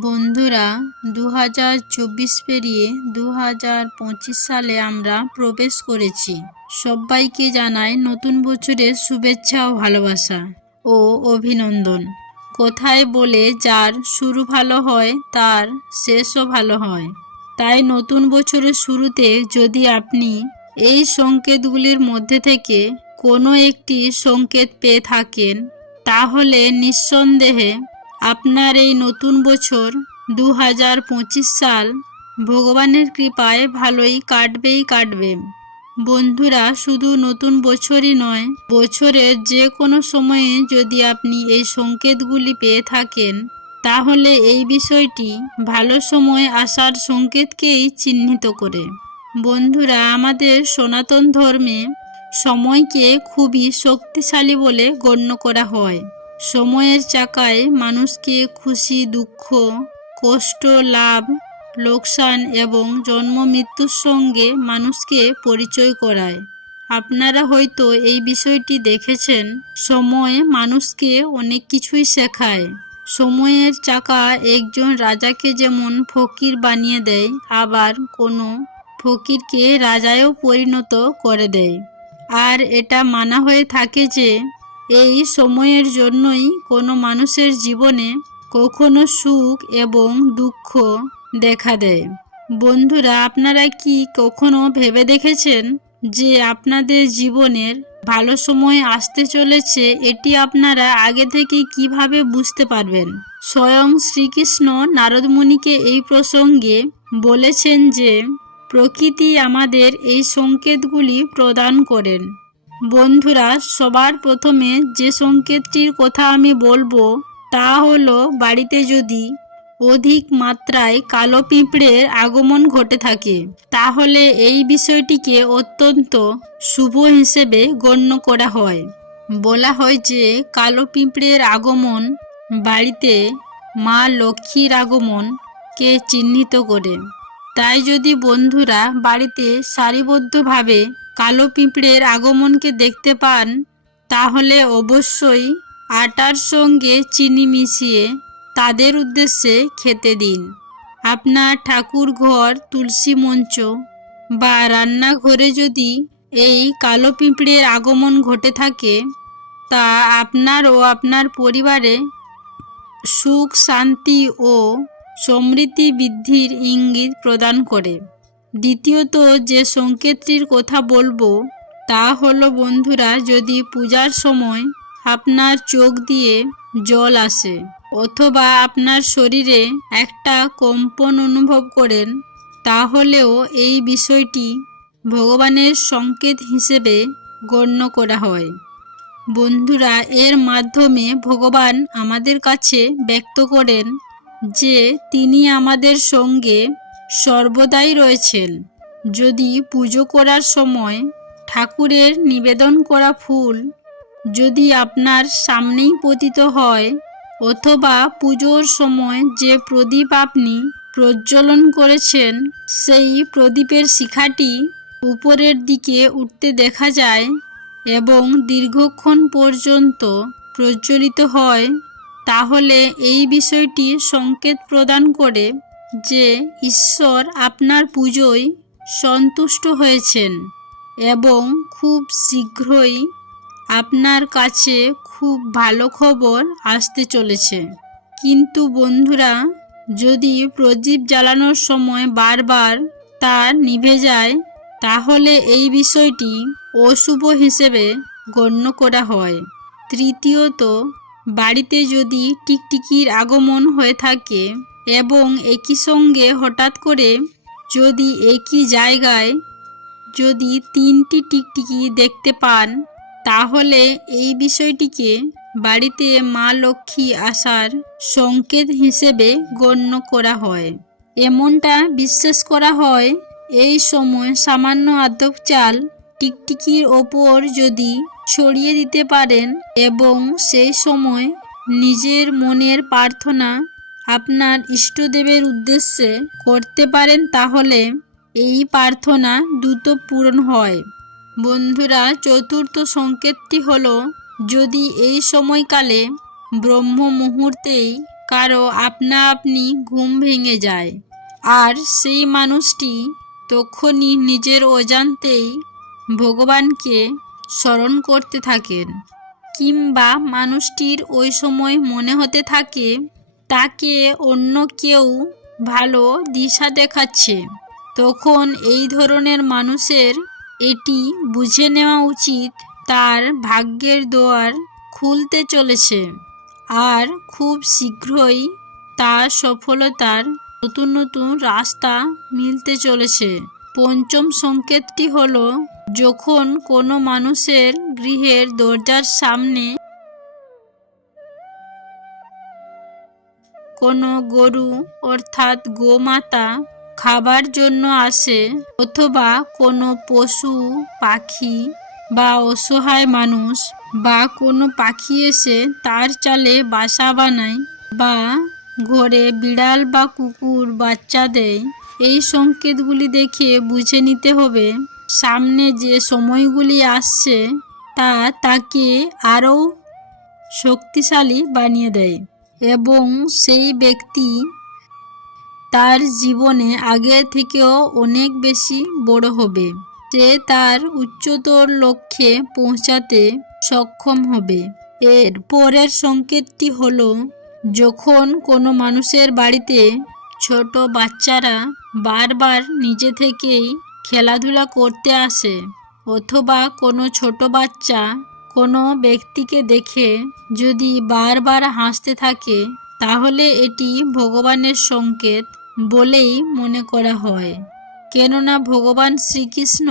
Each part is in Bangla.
বন্ধুরা দু হাজার চব্বিশ পেরিয়ে দু হাজার পঁচিশ সালে আমরা প্রবেশ করেছি। সবাইকে জানাই নতুন বছরের শুভেচ্ছা ও ভালোবাসা ও অভিনন্দন। কোথায় বলে যার শুরু ভালো হয়, তার শেষও ভালো হয়। তাই নতুন বছরের শুরুতে যদি আপনি এই সংকেতগুলির মধ্যে থেকে কোনো একটি সংকেত পেয়ে থাকেন, তাহলে নিঃসন্দেহে আপনার এই নতুন বছর দু হাজার পঁচিশ সাল ভগবানের কৃপায় ভালোই কাটবেই কাটবে। বন্ধুরা, শুধু নতুন বছরই নয়, বছরের যে কোনো সময়ে যদি আপনি এই সংকেতগুলি পেয়ে থাকেন, তাহলে এই বিষয়টি ভালো সময় আসার সংকেতকেই চিহ্নিত করে। বন্ধুরা, আমাদের সনাতন ধর্মে সময়কে খুবই শক্তিশালী বলে গণ্য করা হয়। সময়ের চাকায় মানুষকে খুশি, দুঃখ, কষ্ট, লাভ, লোকসান এবং জন্ম, মৃত্যুর সঙ্গে মানুষকে পরিচয় করায়। আপনারা হয়তো এই বিষয়টি দেখেছেন, সময় মানুষকে অনেক কিছুই শেখায়। সময়ের চাকা একজন রাজাকে যেমন ফকির বানিয়ে দেয়, আবার কোনো ফকিরকে রাজায়ও পরিণত করে দেয়। আর এটা মানা হয়ে থাকে যে এই সময়ের জন্যই কোনো মানুষের জীবনে কখনো সুখ এবং দুঃখ দেখা দেয়। বন্ধুরা, আপনারা কি কখনো ভেবে দেখেছেন যে আপনাদের জীবনের ভালো সময় আসতে চলেছে? এটি আপনারা আগে থেকে কীভাবে বুঝতে পারবেন? স্বয়ং শ্রীকৃষ্ণ নারদমণিকে এই প্রসঙ্গে বলেছেন যে, প্রকৃতি আমাদের এই সংকেতগুলি প্রদান করেন। বন্ধুরা, সবার প্রথমে যে সংকেতটির কথা আমি বলব তা হলো বাড়িতে যদি অধিক মাত্রায় কালো পিঁপড়ের আগমন ঘটে থাকে, তাহলে এই বিষয়টিকে অত্যন্ত শুভ হিসেবে গণ্য করা হয়। বলা হয় যে কালো পিঁপড়ের আগমন বাড়িতে মা লক্ষ্মীর আগমনকে চিহ্নিত করে। তাই যদি বন্ধুরা বাড়িতে সারিবদ্ধভাবে কালো পিঁপড়ের আগমনকে দেখতে পান, তাহলে অবশ্যই আটার সঙ্গে চিনি মিশিয়ে তাদের উদ্দেশ্যে খেতে দিন। আপনার ঠাকুর ঘর, তুলসী মঞ্চ বা রান্নাঘরে যদি এই কালো পিঁপড়ের আগমন ঘটে থাকে, তা আপনার ও আপনার পরিবারে সুখ, শান্তি ও সমৃদ্ধি বৃদ্ধির ইঙ্গিত প্রদান করে। দ্বিতীয়ত যে সংকেতটির কথা বলব, তা হলো বন্ধুরা, যদি পূজার সময় আপনার চোখ দিয়ে জল আসে অথবা আপনার শরীরে একটা কম্পন অনুভব করেন, তাহলেও এই বিষয়টি ভগবানের সংকেত হিসেবে গণ্য করা হয়। বন্ধুরা, এর মাধ্যমে ভগবান আমাদের কাছে ব্যক্ত করেন যে তিনি আমাদের সঙ্গে সর্বদাই রয়েছেন। যদি পুজো করার সময় ঠাকুরের নিবেদন করা ফুল যদি আপনার সামনেই পতিত হয়, অথবা পুজোর সময় যে প্রদীপ আপনি প্রজ্বলন করেছেন, সেই প্রদীপের শিখাটি উপরের দিকে উঠতে দেখা যায় এবং দীর্ঘক্ষণ পর্যন্ত প্রজ্বলিত হয়, তাহলে এই বিষয়টি সংকেত প্রদান করে যে ঈশ্বর আপনার পুজোয় সন্তুষ্ট হয়েছেন এবং খুব শীঘ্রই আপনার কাছে খুব ভালো খবর আসতে চলেছে। কিন্তু বন্ধুরা, যদি প্রদীপ জ্বালানোর সময় বারবার তা নিভে যায়, তাহলে এই বিষয়টি অশুভ হিসেবে গণ্য করা হয়। তৃতীয়ত, বাড়িতে যদি টিকটিকির আগমন হয়ে থাকে এবং একই সঙ্গে হঠাৎ করে যদি একই জায়গায় যদি তিনটি টিকটিকি দেখতে পান, তাহলে এই বিষয়টিকে বাড়িতে মা লক্ষ্মী আসার সংকেত হিসেবে গণ্য করা হয়। এমনটা বিশ্বাস করা হয়, এই সময় সামান্য আদক চাল টিকটিকির ওপর যদি ছড়িয়ে দিতে পারেন এবং সেই সময় নিজের মনের প্রার্থনা আপনার ইষ্টদেবের উদ্দেশ্যে করতে পারেন তাহলে এই প্রার্থনা দ্রুত পূরণ হয়। বন্ধুরা, চতুর্থ সংকেতটি হলো, যদি এই সময়কালে ব্রহ্ম মুহূর্তেই কারও আপনা আপনি ঘুম ভেঙে যায় আর সেই মানুষটি তখনই নিজের অজান্তেই ভগবানকে স্মরণ করতে থাকেন কিংবা মানুষটির ওই সময় মনে হতে থাকে তাকে অন্য কেউ ভালো দিশা দেখাচ্ছে। তখন এই ধরনের মানুষের এটি বুঝে নেওয়া উচিত তার ভাগ্যের দোয়ার খুলতে চলেছে। আর খুব শীঘ্রই তার সফলতার নতুন নতুন রাস্তা মিলতে চলেছে। পঞ্চম সংকেতটি হলো, যখন কোনো মানুষের গৃহের দরজার সামনে কোনো গরু, অর্থাৎ গোমাতা, খাবার জন্য আসে, অথবা কোনো পশু, পাখি বা অসহায় মানুষ বা কোনো পাখি এসে তার চালে বাসা বানায় বা ঘরে বিড়াল বা কুকুর, বাচ্চা দেয়। এই সংকেতগুলি দেখে বুঝে নিতে হবে, সামনে যে সময়গুলি আসছে, তা তাকে আরও শক্তিশালী বানিয়ে দেয়। এবং সেই ব্যক্তি তার জীবনে আগের থেকেও অনেক বেশি বড় হবে। সে তার উচ্চতর লক্ষ্যে পৌঁছাতে সক্ষম হবে। এর পরের সংকেতটি হলো, যখন কোনো মানুষের বাড়িতে ছোট বাচ্চারা বারবার নিজে থেকেই খেলাধুলা করতে আসে, অথবা কোনো ছোট বাচ্চা কোনো ব্যক্তিকে দেখে যদি বারবার হাসতে থাকে, তাহলে এটি ভগবানের সংকেত বলেই মনে করা হয়। কেননা ভগবান শ্রীকৃষ্ণ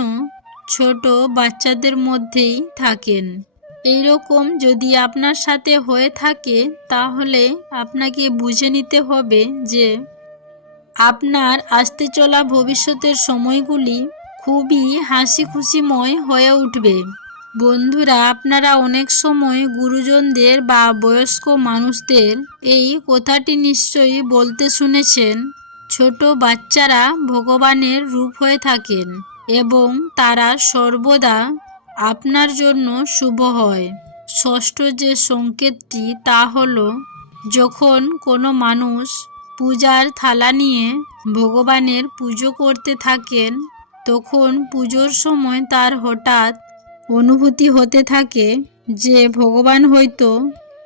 ছোট বাচ্চাদের মধ্যেই থাকেন। এইরকম যদি আপনার সাথে হয়ে থাকে, তাহলে আপনাকে বুঝে নিতে হবে যে আপনার আসতে চলা ভবিষ্যতের সময়গুলি খুবই হাসি খুশিময় হয়ে উঠবে। বন্ধুরা, আপনারা অনেক সময় গুরুজনদের বা বয়স্ক মানুষদের এই কথাটি নিশ্চয়ই বলতে শুনেছেন। ছোট বাচ্চারা ভগবানের রূপ হয়ে থাকেন এবং তারা সর্বদা আপনার জন্য শুভ হয়। ষষ্ঠ যে সংকেতটি তা হলো, যখন কোনো মানুষ পূজার থালা নিয়ে ভগবানের পুজো করতে থাকেন, তখন পুজোর সময় তার হঠাৎ অনুভূতি হতে থাকে যে ভগবান হয়তো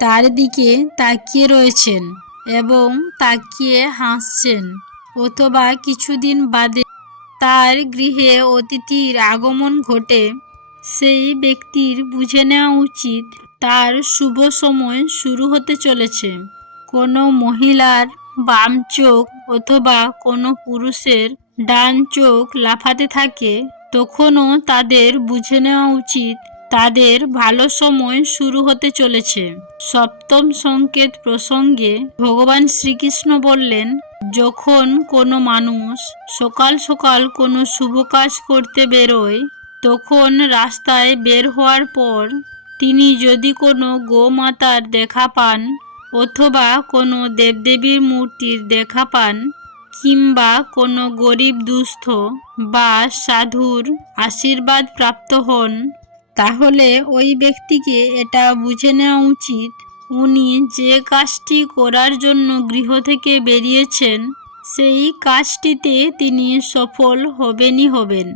তার দিকে তাকিয়ে রয়েছেন এবং তাকিয়ে হাসছেন অথবা কিছুদিন বাদে তার গৃহে অতিথির আগমন ঘটে। সেই ব্যক্তির বুঝে নেওয়া উচিত তার শুভ সময় শুরু হতে চলেছে। কোনো মহিলার বাম চোখ অথবা কোনো পুরুষের ডান চোখ লাফাতে থাকে তখনও তাদের বুঝে নেওয়া উচিত তাদের ভালো সময় শুরু হতে চলেছে। সপ্তম সংকেত প্রসঙ্গে ভগবান শ্রীকৃষ্ণ বললেন, যখন কোনো মানুষ সকাল সকাল কোনো শুভ কাজ করতে বেরোয়, তখন রাস্তায় বের হওয়ার পর তিনি যদি কোনো গোমাতার দেখা পান অথবা কোনো দেবদেবীর মূর্তির দেখা পান কিংবা কোনো গরিব দুস্থ বা সাধুর আশীর্বাদ প্রাপ্ত হন, তাহলে ওই ব্যক্তিকে এটা বুঝে নেওয়া উচিত। উনি যে কাজটি করার জন্য গৃহ থেকে বেরিয়েছেন, সেই কাজটিতে তিনি সফল হবেনই হবেন।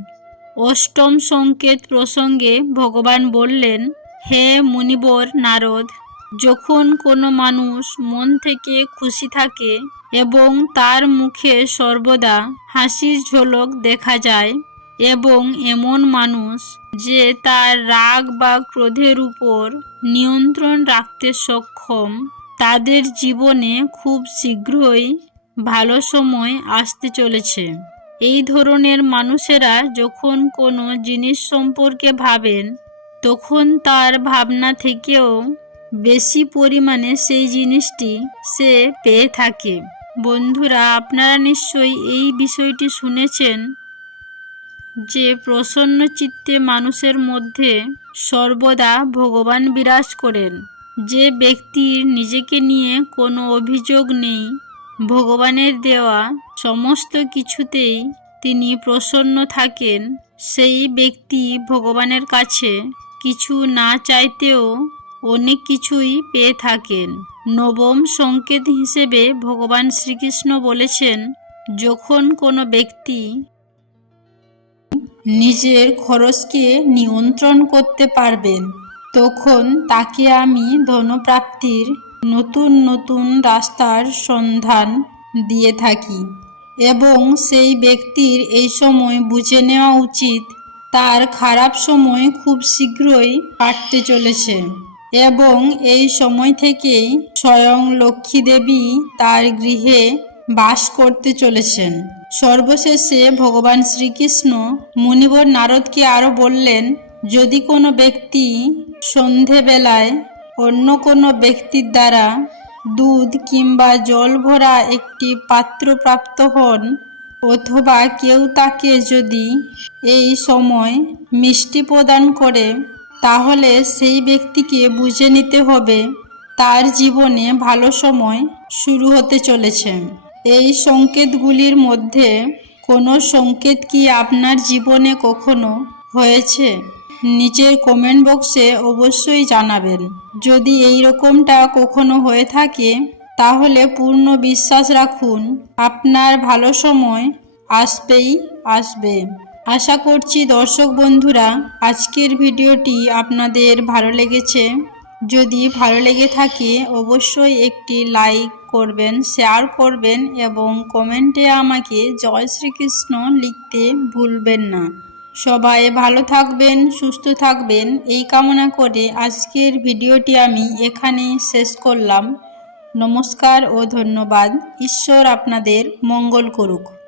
অষ্টম সংকেত প্রসঙ্গে ভগবান বললেন, হে মুনিবর নারদ যখন কোনো মানুষ মন থেকে খুশি থাকে এবং তার মুখে সর্বদা হাসির ঝলক দেখা যায় এবং এমন মানুষ যে তার রাগ বা ক্রোধের উপর নিয়ন্ত্রণ রাখতে সক্ষম, তাদের জীবনে খুব শীঘ্রই ভালো সময় আসতে চলেছে। এই ধরনের মানুষেরা যখন কোনো জিনিস সম্পর্কে ভাবেন, তখন তার ভাবনা থেকেও বেশি পরিমাণে সেই জিনিসটি সে পেয়ে থাকে। বন্ধুরা, আপনারা নিশ্চয়ই এই বিষয়টি শুনেছেন যে প্রসন্ন চিত্তে মানুষের মধ্যে সর্বদা ভগবান বিরাজ করেন। যে ব্যক্তির নিজেকে নিয়ে কোনো অভিযোগ নেই, ভগবানের দেওয়া সমস্ত কিছুতেই তিনি প্রসন্ন থাকেন, সেই ব্যক্তি ভগবানের কাছে কিছু না চাইতেও অনেক কিছুই পেয়ে থাকেন। নবম সংকেত হিসেবে ভগবান শ্রীকৃষ্ণ বলেছেন, যখন কোনো ব্যক্তি নিজের খরচকে নিয়ন্ত্রণ করতে পারবেন, তখন তাকে আমি ধনপ্রাপ্তির নতুন নতুন রাস্তার সন্ধান দিয়ে থাকি। এবং সেই ব্যক্তির এই সময় বুঝে নেওয়া উচিত, তার খারাপ সময় খুব শীঘ্রই কাটতে চলেছে। এবং এই সময় থেকেই স্বয়ং লক্ষ্মী দেবী তার গৃহে বাস করতে চলেছেন। সর্বশেষে ভগবান শ্রীকৃষ্ণ মুনিবর নারদকে আরও বললেন, যদি কোনো ব্যক্তি সন্ধেবেলায় অন্য কোনো ব্যক্তির দ্বারা দুধ কিংবা জল ভরা একটি পাত্র প্রাপ্ত হন, অথবা কেউ তাকে যদি এই সময় মিষ্টি প্রদান করে তাহলে সেই ব্যক্তিকে বুঝে নিতে হবে তার জীবনে ভালো সময় শুরু হতে চলেছে। এই সংকেতগুলির মধ্যে কোনো সংকেত কি আপনার জীবনে কখনো হয়েছে? নিচের কমেন্ট বক্সে অবশ্যই জানাবেন। যদি এই রকমটা কখনো হয়ে থাকে, তাহলে পূর্ণ বিশ্বাস রাখুন, আপনার ভালো সময় আসবেই আসবে। আশা করছি দর্শক বন্ধুরা, আজকের ভিডিওটি আপনাদের ভালো লেগেছে। যদি ভালো লেগে থাকে, অবশ্যই একটি লাইক করবেন, শেয়ার করবেন এবং কমেন্টে আমাকে জয় শ্রীকৃষ্ণ লিখতে ভুলবেন না। সবাই ভালো থাকবেন, সুস্থ থাকবেন। এই কামনা করে আজকের ভিডিওটি আমি এখানেই শেষ করলাম। নমস্কার ও ধন্যবাদ। ঈশ্বর আপনাদের মঙ্গল করুক।